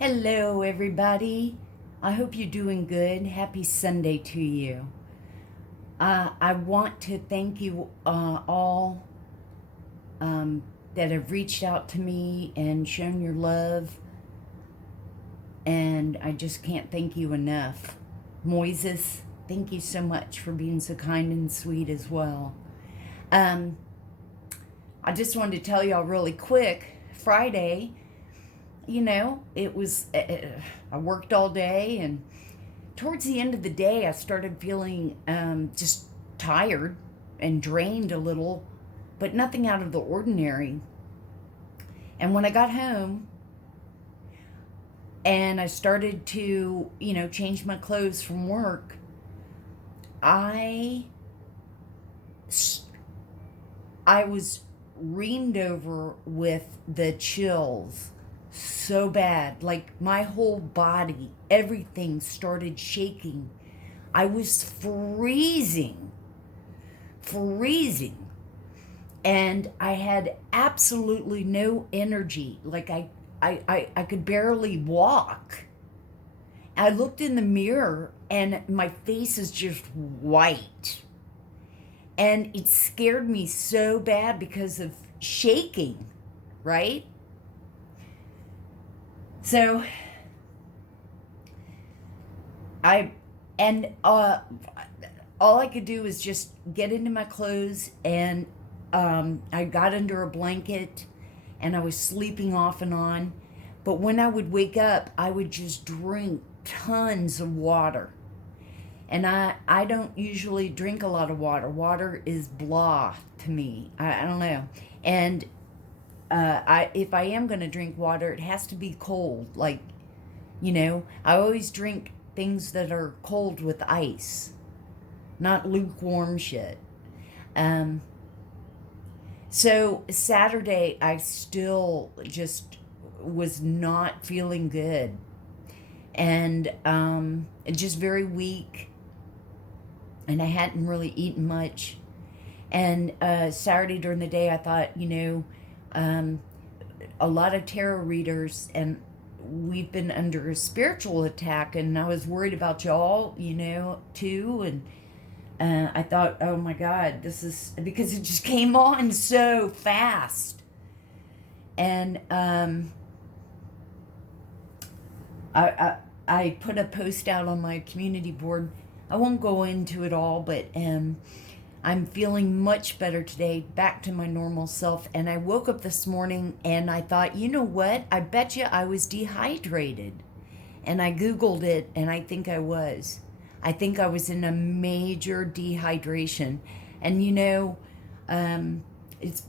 Hello, everybody. I hope you're doing good. Happy Sunday to you. I want to thank you all that have reached out to me and shown your love, and I just can't thank you enough. Moises, thank you so much for being so kind and sweet as well. Um, I just wanted to tell y'all really quick Friday, it was, I worked all day, and towards the end of the day, I started feeling just tired and drained a little, but nothing out of the ordinary. And when I got home and I started to, change my clothes from work, I I was reamed over with the chills so bad. Like my whole body, everything started shaking. I was freezing. And I had absolutely no energy. Like I could barely walk. I looked in the mirror and my face is just white. And it scared me so bad because of shaking, right? So I, and all I could do was just get into my clothes, and I got under a blanket and I was sleeping off and on. But when I would wake up, I would just drink tons of water. And I don't usually drink a lot of water. Water is blah to me. I don't know. And if I am going to drink water, it has to be cold. Like, I always drink things that are cold with ice, not lukewarm shit. Um, so Saturday, I still just was not feeling good, and just very weak, and I hadn't really eaten much. And Saturday during the day, I thought, um, a lot of tarot readers, and we've been under a spiritual attack, and I was worried about y'all, too. And I thought, oh my God, this is because it just came on so fast. And I, I, I put a post out on my community board. I won't go into it all, but I'm feeling much better today, back to my normal self. And I woke up this morning and I thought, you know what? I bet you I was dehydrated. And I Googled it, and I think I was. I think I was in a major dehydration. And it's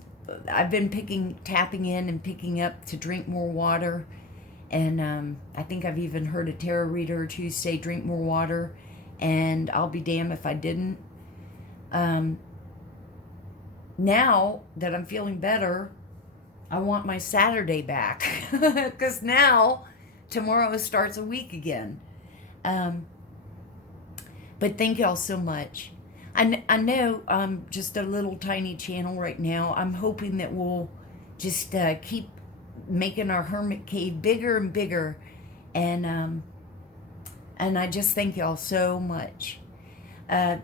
I've been tapping in and picking up to drink more water. And I think I've even heard a tarot reader or two say drink more water. And I'll be damned if I didn't. Um, Now that I'm feeling better, I want my Saturday back because now tomorrow starts a week again. Um, but thank y'all so much. I know I'm just a little tiny channel right now. I'm hoping that we'll just keep making our hermit cave bigger and bigger, and I just thank y'all so much. Uh,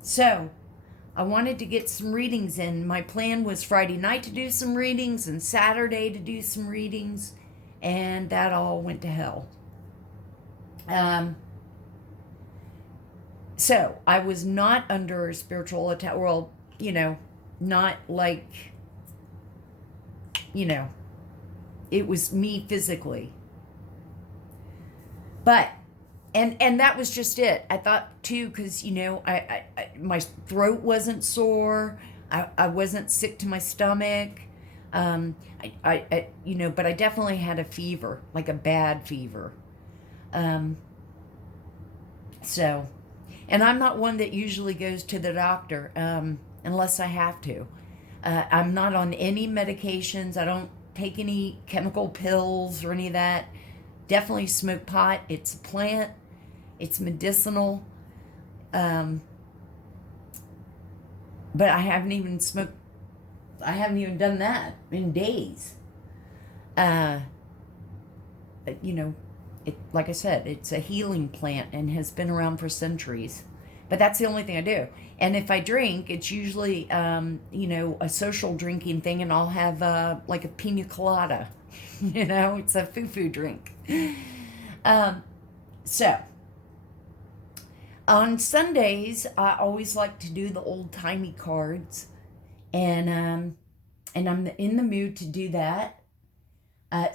so I wanted to get some readings in. My plan was Friday night to do some readings and Saturday to do some readings, and that all went to hell. Um, so I was not under a spiritual attack. Well, not like, you know, it was me physically. But and that was just it. I thought too, because I my throat wasn't sore. I wasn't sick to my stomach. But I definitely had a fever, like a bad fever. Um, so, and I'm not one that usually goes to the doctor unless I have to. I'm not on any medications. I don't take any chemical pills or any of that. Definitely smoke pot. It's a plant. It's medicinal. Um, but I haven't even smoked. I haven't even done that in days. Uh, you know, like I said, it's a healing plant and has been around for centuries. But that's the only thing I do. And if I drink, it's usually, a social drinking thing, and I'll have like a pina colada. It's a foo-foo drink. Um, so, on Sundays, I always like to do the old-timey cards. And I'm in the mood to do that.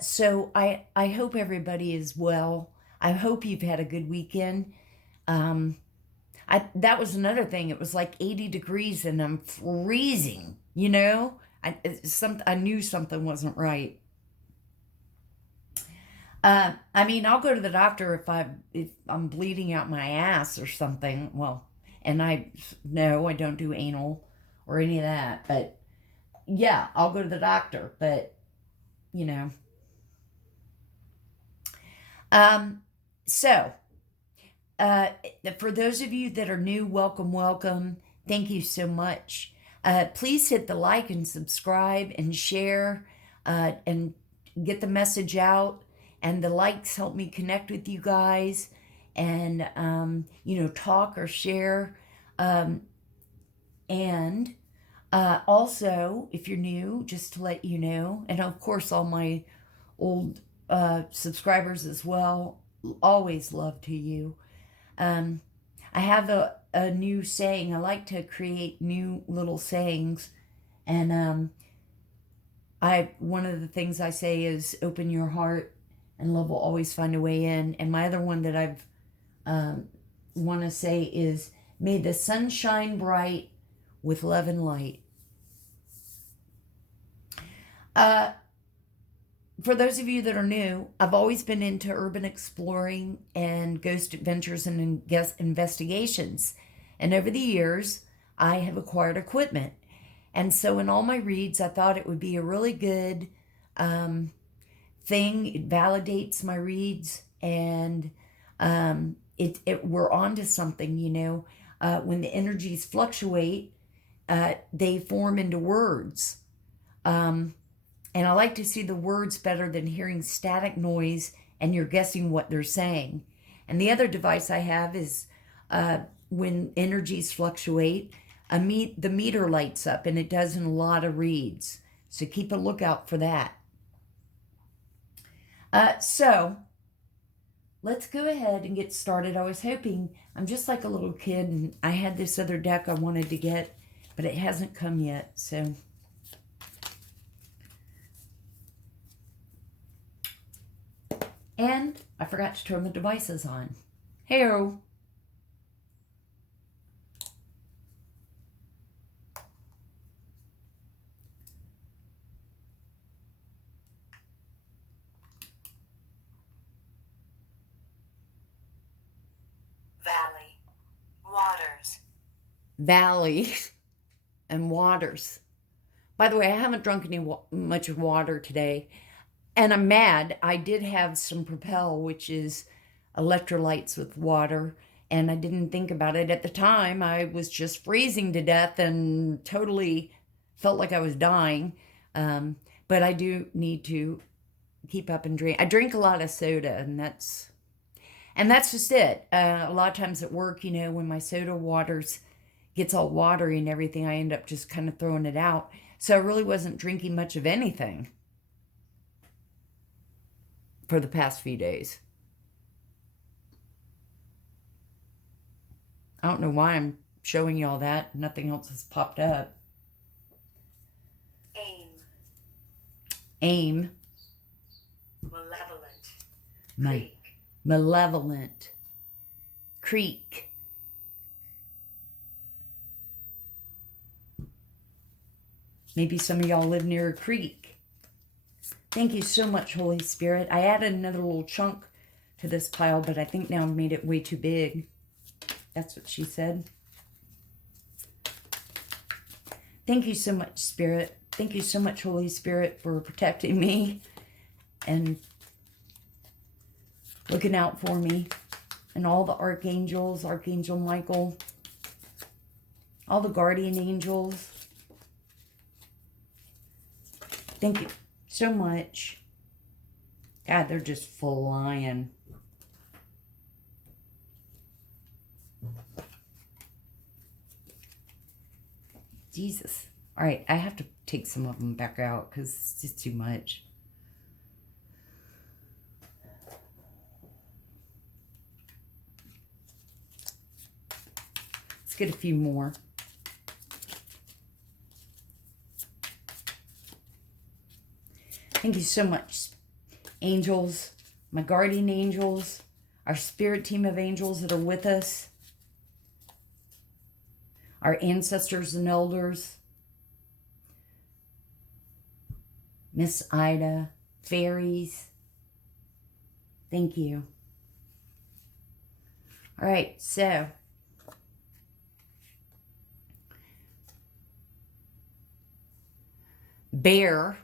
So I hope everybody is well. I hope you've had a good weekend. That was another thing. It was like 80 degrees and I'm freezing, I knew something wasn't right. I'll go to the doctor if I'm bleeding out my ass or something. Well, and I don't do anal or any of that, but yeah, I'll go to the doctor, but you know. So, for those of you that are new, welcome. Thank you so much. Please hit the like and subscribe and share, and get the message out. And the likes help me connect with you guys and, talk or share. And also, if you're new, just to let you know, and of course, all my old subscribers as well, always love to you. I have a new saying. I like to create new little sayings, and one of the things I say is open your heart, and love will always find a way in. And my other one that I've want to say is, may the sun shine bright with love and light. For those of you that are new, I've always been into urban exploring and ghost adventures and investigations. And over the years, I have acquired equipment. And so in all my reads, I thought it would be a really good thing. It validates my reads, and we're onto something, when the energies fluctuate, they form into words. And I like to see the words better than hearing static noise and you're guessing what they're saying. And the other device I have is when energies fluctuate, the meter lights up, and it does in a lot of reads. So keep a lookout for that. So let's go ahead and get started. I was hoping, I'm just like a little kid, and I had this other deck I wanted to get, but it hasn't come yet, so... And I forgot to turn the devices on. Hey-o. Valley. Waters. Valley and waters. By the way, I haven't drunk much water today. And I'm mad. I did have some Propel, which is electrolytes with water, and I didn't think about it at the time. I was just freezing to death and totally felt like I was dying. But I do need to keep up and drink. I drink a lot of soda, and that's just it. A lot of times at work, when my soda waters gets all watery and everything, I end up just kind of throwing it out. So I really wasn't drinking much of anything for the past few days. I don't know why I'm showing you all that. Nothing else has popped up. Aim. Malevolent. Creek. Malevolent. Creek. Maybe some of y'all live near a creek. Thank you so much, Holy Spirit. I added another little chunk to this pile, but I think now I've made it way too big. That's what she said. Thank you so much, Spirit. Thank you so much, Holy Spirit, for protecting me and looking out for me. And all the archangels, Archangel Michael, all the guardian angels. Thank you so much. God, they're just flying. Jesus. All right, I have to take some of them back out because it's just too much. Let's get a few more. Thank you so much, angels, my guardian angels, our spirit team of angels that are with us, our ancestors and elders, Miss Ida, fairies. Thank you. All right, so bear.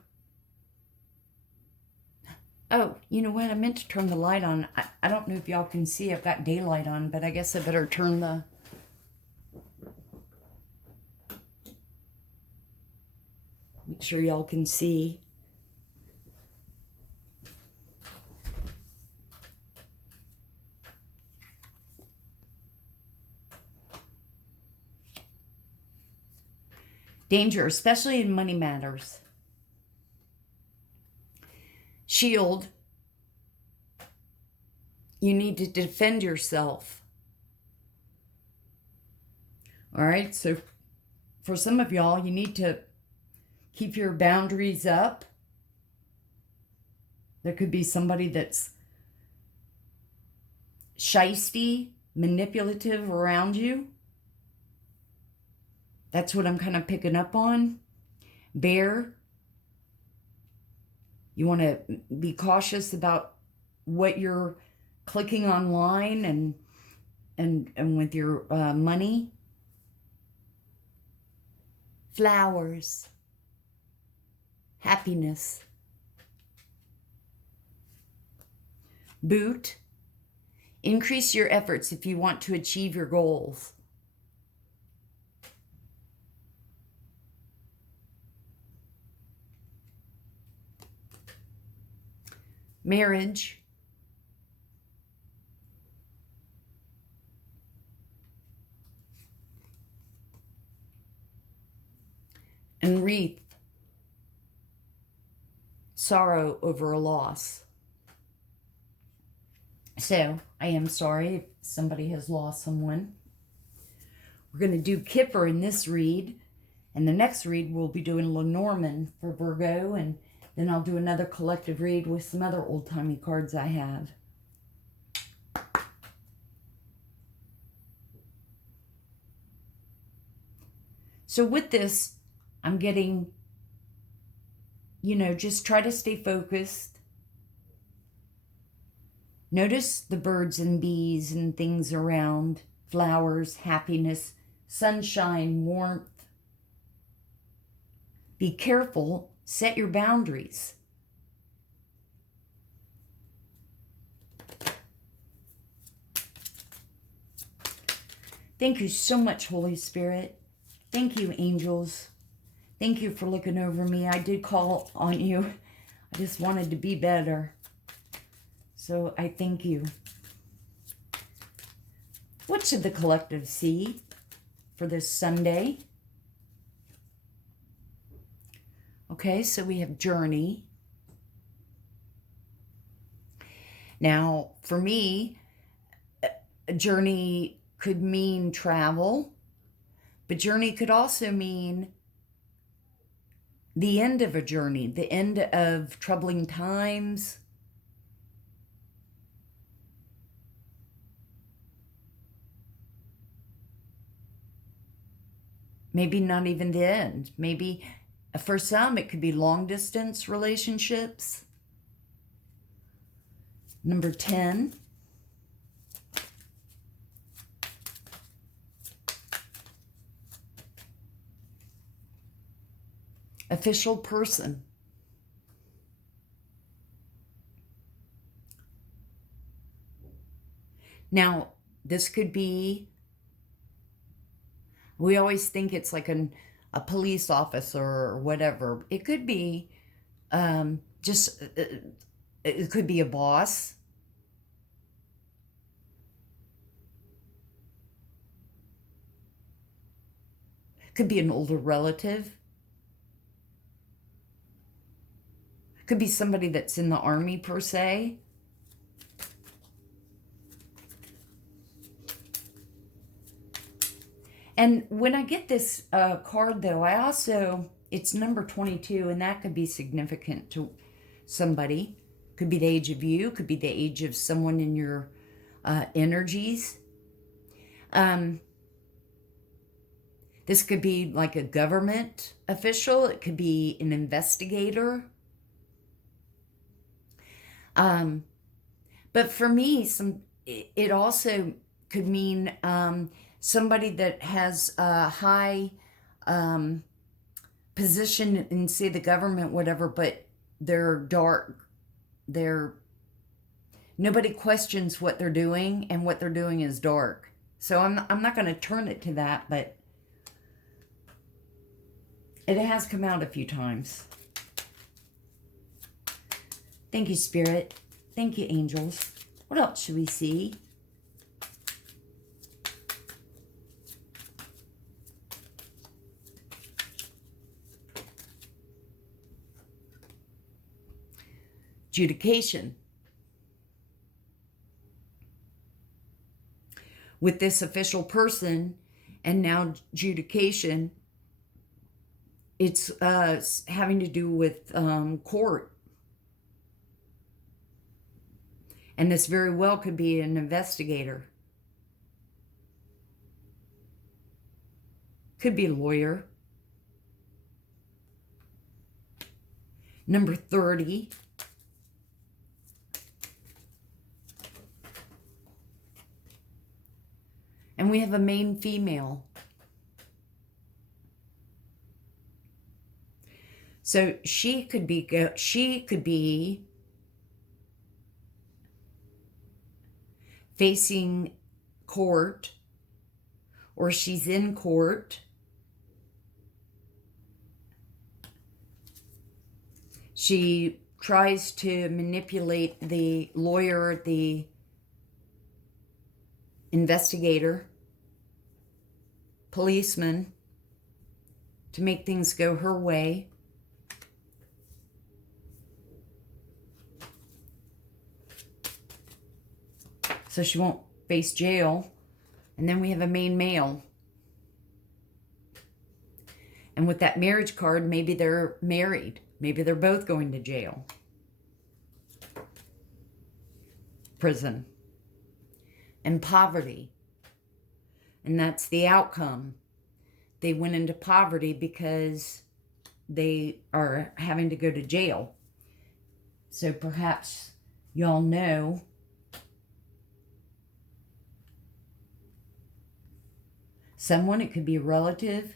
Oh, you know what? I meant to turn the light on. I don't know if y'all can see. I've got daylight on, but I guess I better turn the... Make sure y'all can see. Danger, especially in money matters. Shield. You need to defend yourself. All right, so for some of y'all, you need to keep your boundaries up. There could be somebody that's shisty, manipulative around you. That's what I'm kind of picking up on. Bear, you want to be cautious about what you're clicking online and with your money. Flowers, happiness. Boot, increase your efforts if you want to achieve your goals. Marriage. And wreath. Sorrow over a loss. So, I am sorry if somebody has lost someone. We're going to do Kipper in this read. And the next read, we'll be doing Lenormand for Virgo. And then I'll do another collective read with some other old-timey cards I have. So with this, I'm getting, just try to stay focused. Notice the birds and bees and things around, flowers, happiness, sunshine, warmth. Be careful, set your boundaries. Thank you so much, Holy Spirit. Thank you, angels. Thank you for looking over me. I did call on you. I just wanted to be better. So I thank you. What should the collective see for this Sunday? Okay, so we have journey. Now, for me, a journey could mean travel, but journey could also mean the end of a journey, the end of troubling times. Maybe not even the end. Maybe for some, it could be long distance relationships. Number 10. Official person. Now, this could be, we always think it's like a police officer or whatever. It could be just It could be a boss. It could be an older relative. It could be somebody that's in the army per se. And when I get this card, though, I also, it's number 22, and that could be significant to somebody. Could be the age of you, could be the age of someone in your energies. This could be like a government official. It could be an investigator. But for me, it also could mean somebody that has a high position in, say, the government, whatever, but they're dark. Nobody questions what they're doing, and what they're doing is dark. So I'm not going to turn it to that, but it has come out a few times. Thank you, Spirit. Thank you, angels. What else should we see? Adjudication. With this official person and now adjudication, it's having to do with court. And this very well could be an investigator. Could be a lawyer. Number 30. And we have a main female. So she could be facing court, or she's in court. She tries to manipulate the lawyer, the investigator, policeman, to make things go her way. So she won't face jail. And then we have a main male. And with that marriage card, maybe they're married. Maybe they're both going to jail. Prison. And poverty. And that's the outcome. They went into poverty because they are having to go to jail. So perhaps y'all know someone. It could be a relative,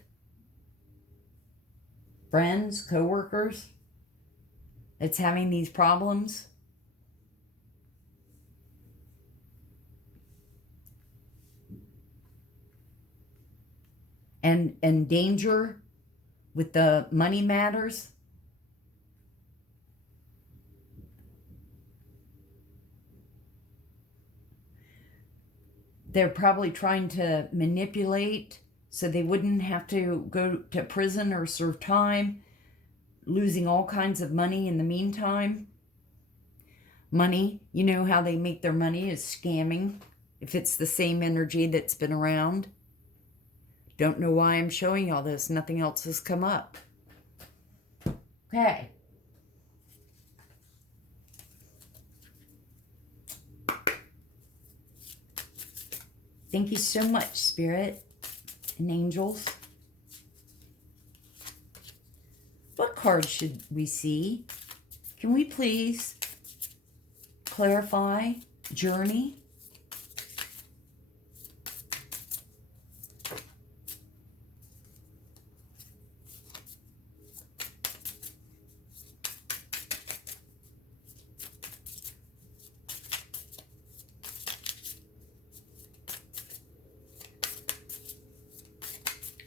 friends, co-workers that's having these problems. And danger with the money matters. They're probably trying to manipulate so they wouldn't have to go to prison or serve time, losing all kinds of money in the meantime. Money, you know how they make their money is scamming, if it's the same energy that's been around. Don't know why I'm showing all this. Nothing else has come up. Okay. Thank you so much, Spirit and angels. What cards should we see? Can we please clarify journey?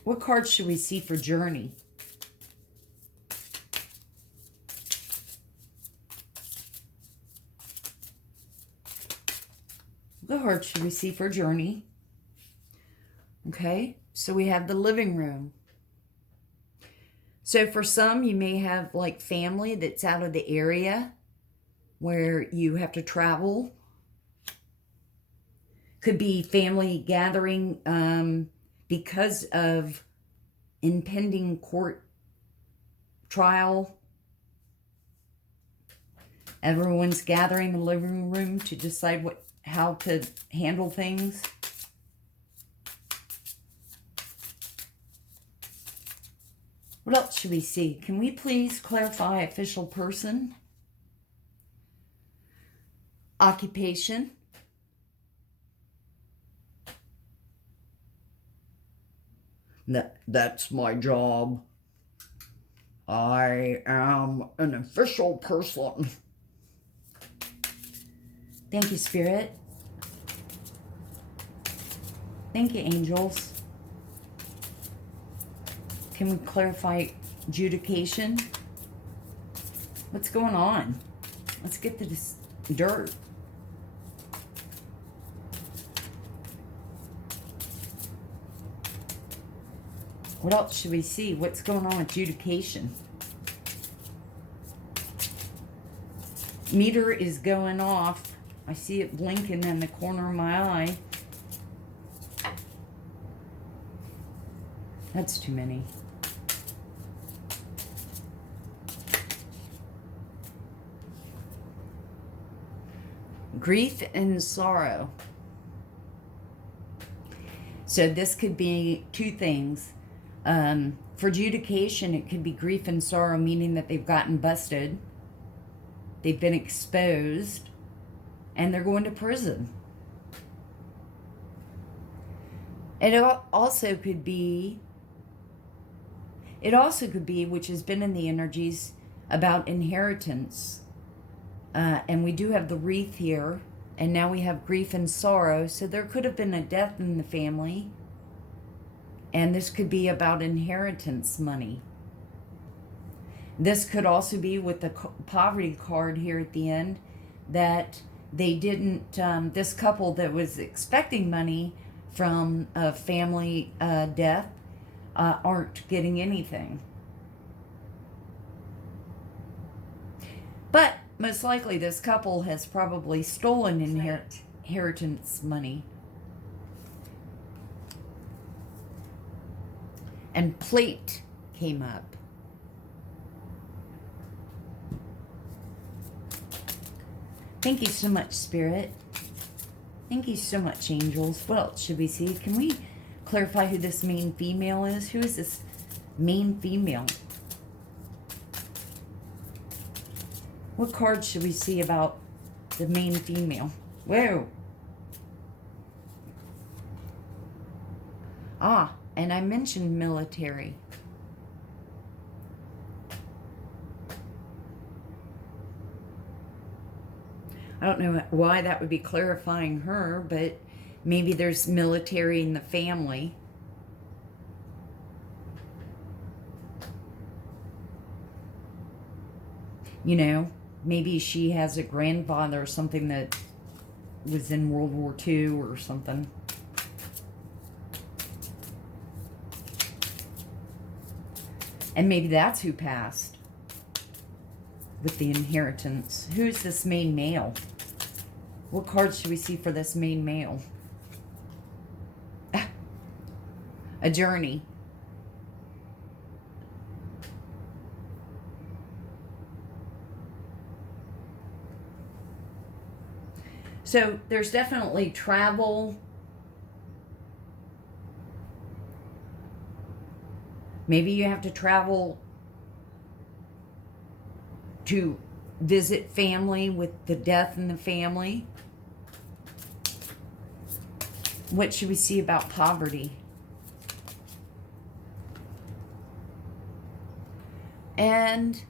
What cards should we see for journey? The heart should we see for journey. Okay, so we have the living room. So for some, you may have like family that's out of the area where you have to travel. Could be family gathering because of impending court trial. Everyone's gathering in the living room to decide how to handle things. What else should we see? Can we please clarify official person? Occupation. That's my job. I am an official person. Thank you, Spirit. Thank you, angels. Can we clarify adjudication? What's going on? Let's get to this dirt. What else should we see? What's going on with adjudication? Meter is going off. I see it blinking in the corner of my eye. That's too many. Grief and sorrow. So this could be two things. For adjudication, it could be grief and sorrow, meaning that they've gotten busted, they've been exposed, and they're going to prison. It also could be, which has been in the energies, about inheritance. And we do have the wreath here, and now we have grief and sorrow. So there could have been a death in the family. And this could be about inheritance money. This could also be with the poverty card here at the end, that they didn't, this couple that was expecting money from a family death aren't getting anything. But most likely this couple has probably stolen inheritance money. And plate came up. Thank you so much, Spirit. Thank you so much, angels. What else should we see? Can we clarify who this main female is? Who is this main female? What card should we see about the main female? Whoa. Ah, and I mentioned military. I don't know why that would be clarifying her, but maybe there's military in the family. You know, maybe she has a grandfather or something that was in World War II or something. And maybe that's who passed with the inheritance. Who's this main male? What cards should we see for this main male? A journey. So there's definitely travel. Maybe you have to travel to visit family with the death in the family. What should we see about poverty? And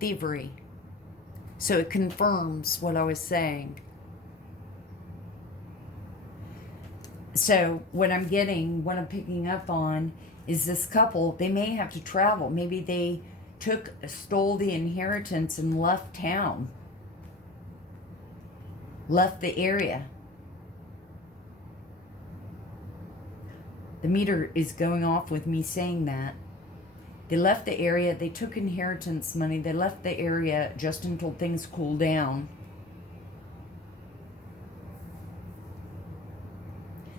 thievery. So it confirms what I was saying. So what I'm picking up on is this couple, they may have to travel. Maybe they stole the inheritance and left town. Left the area. The meter is going off with me saying that. They left the area. They took inheritance money. They left the area just until things cool down.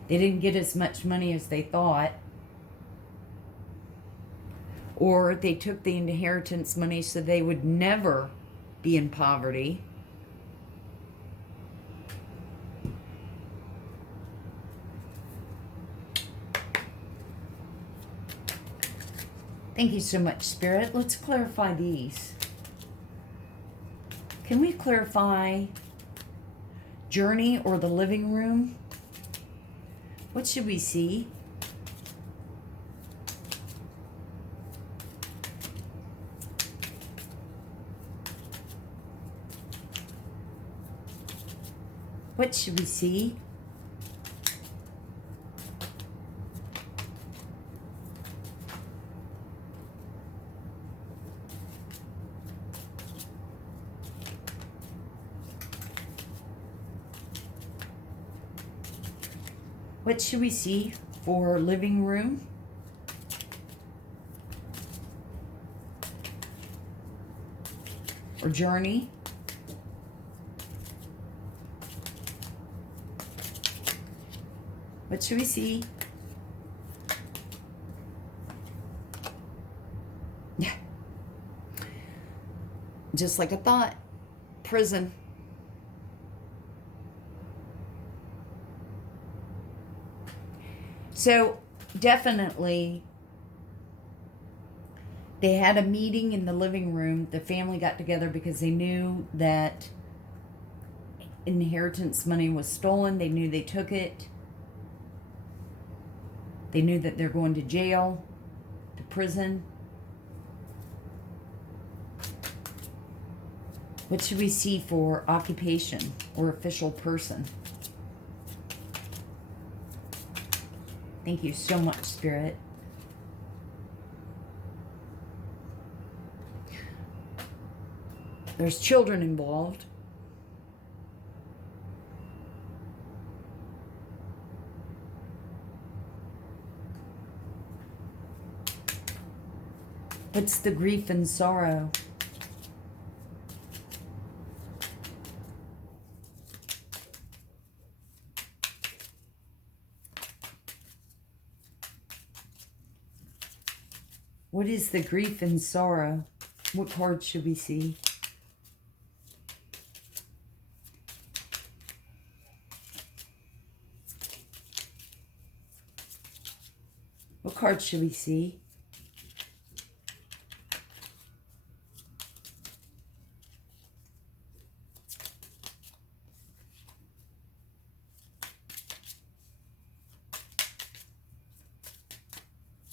They didn't get as much money as they thought. Or they took the inheritance money so they would never be in poverty. Thank you so much, Spirit. Let's clarify these. Can we clarify journey or the living room? What should we see? What should we see? What should we see for living room? Or journey? What should we see? Yeah. Just like I thought. Prison. So, definitely, they had a meeting in the living room. The family got together because they knew that inheritance money was stolen. They knew they took it. They knew that they're going to jail, to prison. What should we see for occupation or official person? Thank you so much, Spirit. There's children involved. What's the grief and sorrow? What is the grief and sorrow? What card should we see? What card should we see?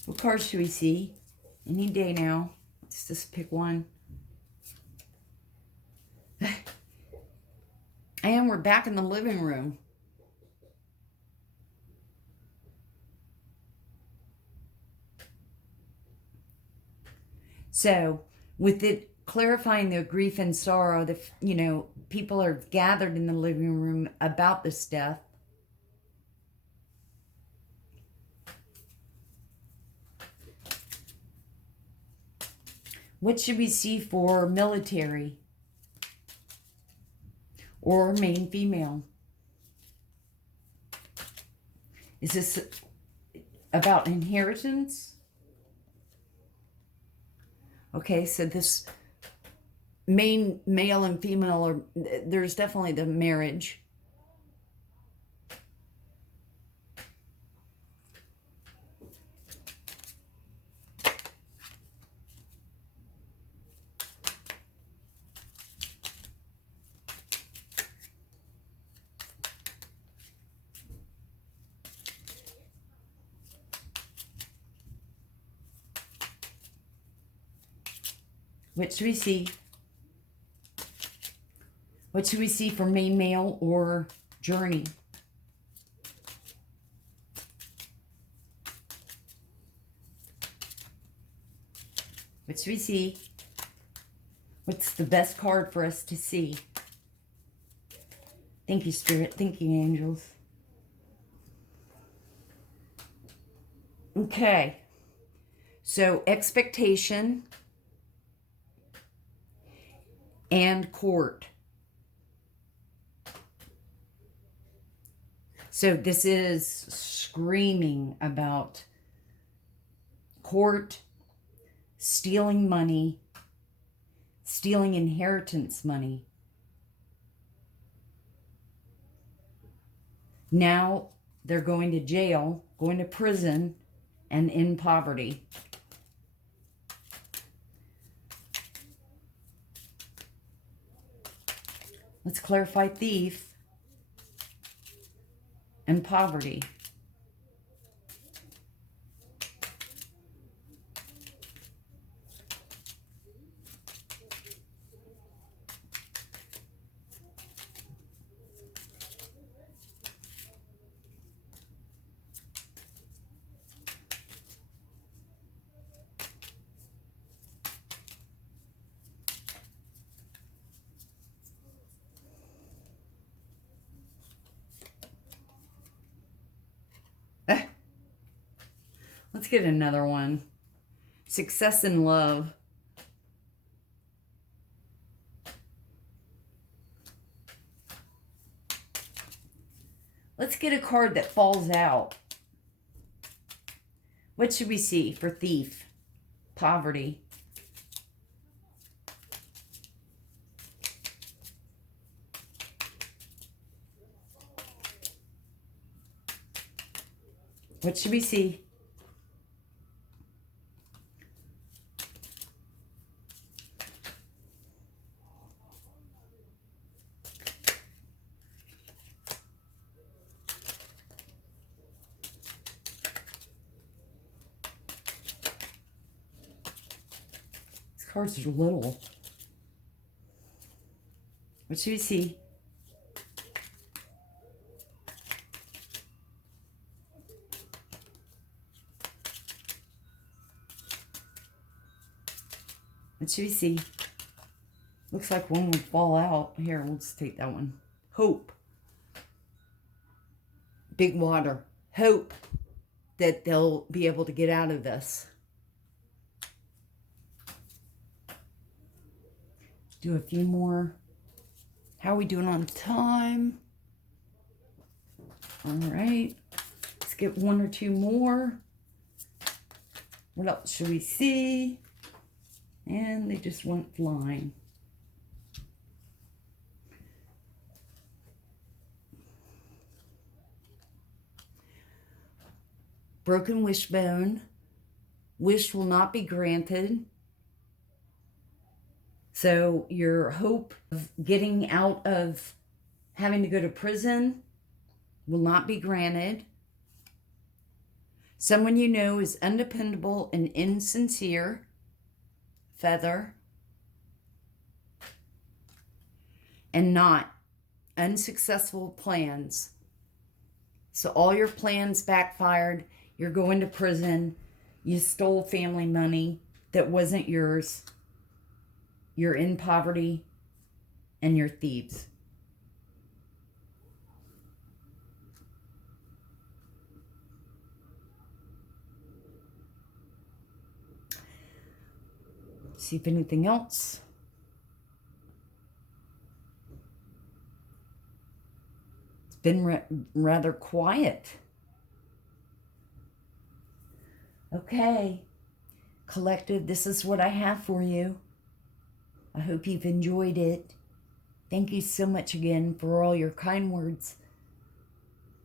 What card should we see? Any day now. Let's just pick one. And we're back in the living room. So, with it clarifying their grief and sorrow, people are gathered in the living room about this death. What should we see for military or main female? Is this about inheritance? Okay, so this main male and female are, there's definitely the marriage. What should we see? What should we see for main male or journey? What should we see? What's the best card for us to see? Thank you, Spirit. Thank you, angels. Okay. So expectation and court. So this is screaming about court, stealing money, stealing inheritance money. Now they're going to jail, going to prison, and in poverty. Let's clarify thief and poverty. Let's get another one. Success in love. Let's get a card that falls out. What should we see for thief? Poverty. What should we see? These cards are little. What should we see? What should we see? Looks like one would fall out. Here, we'll just take that one. Hope. Big water. Hope that they'll be able to get out of this. Do a few more. How are we doing on time? All right. Let's get one or two more. What else should we see? And they just went flying. Broken wishbone. Wish will not be granted. So your hope of getting out of having to go to prison will not be granted. Someone you know is undependable and insincere. Feather. And not unsuccessful plans. So all your plans backfired. You're going to prison. You stole family money that wasn't yours. You're in poverty. And you're thieves. See if anything else. It's been rather quiet. Okay, collective, this is what I have for you. I hope you've enjoyed it. Thank you so much again for all your kind words.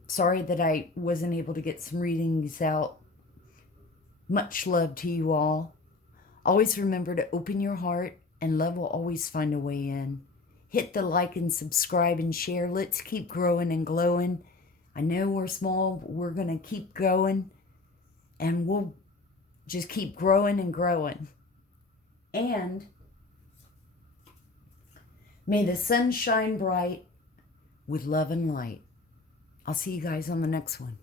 Sorry that I wasn't able to get some readings out. Much love to you all. Always remember to open your heart, and love will always find a way in. Hit the like and subscribe and share. Let's keep growing and glowing. I know we're small, but we're going to keep going. And we'll just keep growing and growing. And may the sun shine bright with love and light. I'll see you guys on the next one.